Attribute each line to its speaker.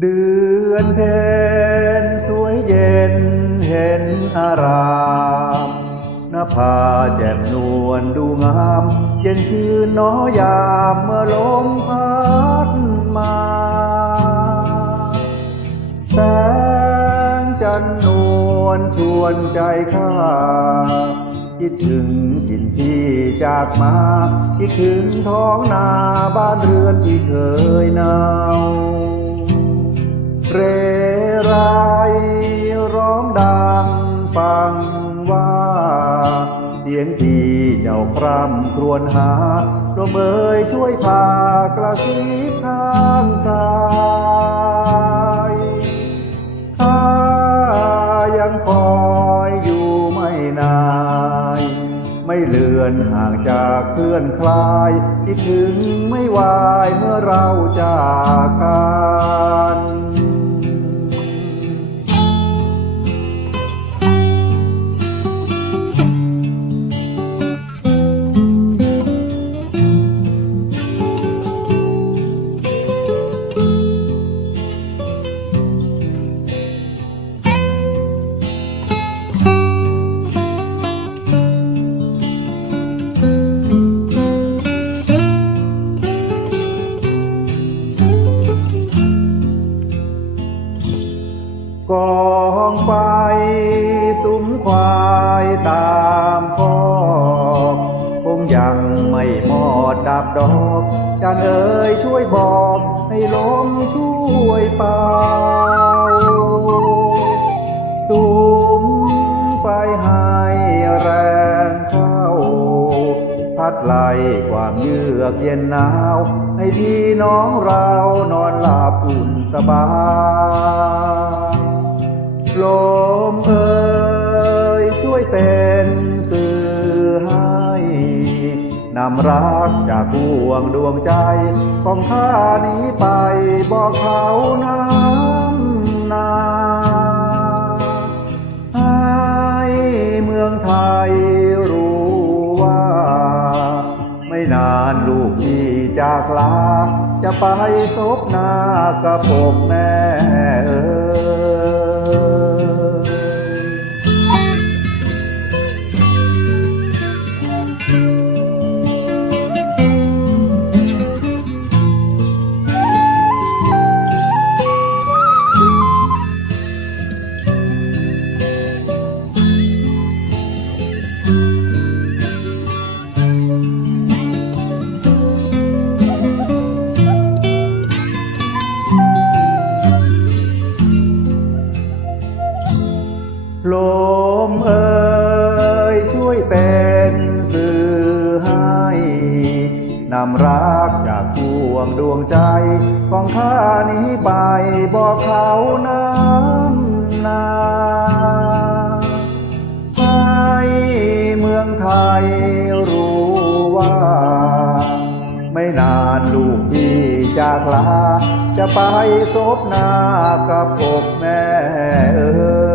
Speaker 1: เดือนเพ็ญสวยเย็นเห็นอารามนภาแจ่มนวลดูงาม เย็นชื่นน้อยามเมื่อลมพัดมาแสงจันนวลชวนใจข้าคิดถึงถิ่นที่จากมา คิดถึงท้องนาบ้านเรือนที่เคยหนาว เสียงที่เจ้าคร่ำครวญหาลมเอ่ยช่วยพากระซิบข้างกายข้ายังคอยอยู่ไม่นาน ไม่เลือนห่างจากเพื่อนคลายคิดถึงไม่วายเมื่อเราจาก ดดับดอกจานเอ๋ยช่วยบอกให้ลมช่วยเป่าสุมไฟให้แรงเข้า พัดไล่ความเยือกเย็นหนาว ให้พี่น้องเรานอนหลับอุ่นสบายลมเอ่ยช่วยเป็นสื่อ นำรักจากห่วงดวงใจของข้านี้ไปบอกเขาน้ำนาให้เมืองไทยรู้ว่า ไม่นานลูกที่จากลา จะไปซบหน้ากับผมแม่เอ๋ย เอ่ยช่วยเป็นสื่อให้นำรักจากดวงดวงใจ ของข้านี้ไปบอกเขาน้ำนาให้เมืองไทยรู้ว่า ไม่นานลูกที่จากลา จะไปซบหน้ากับอกแม่เอ๋ย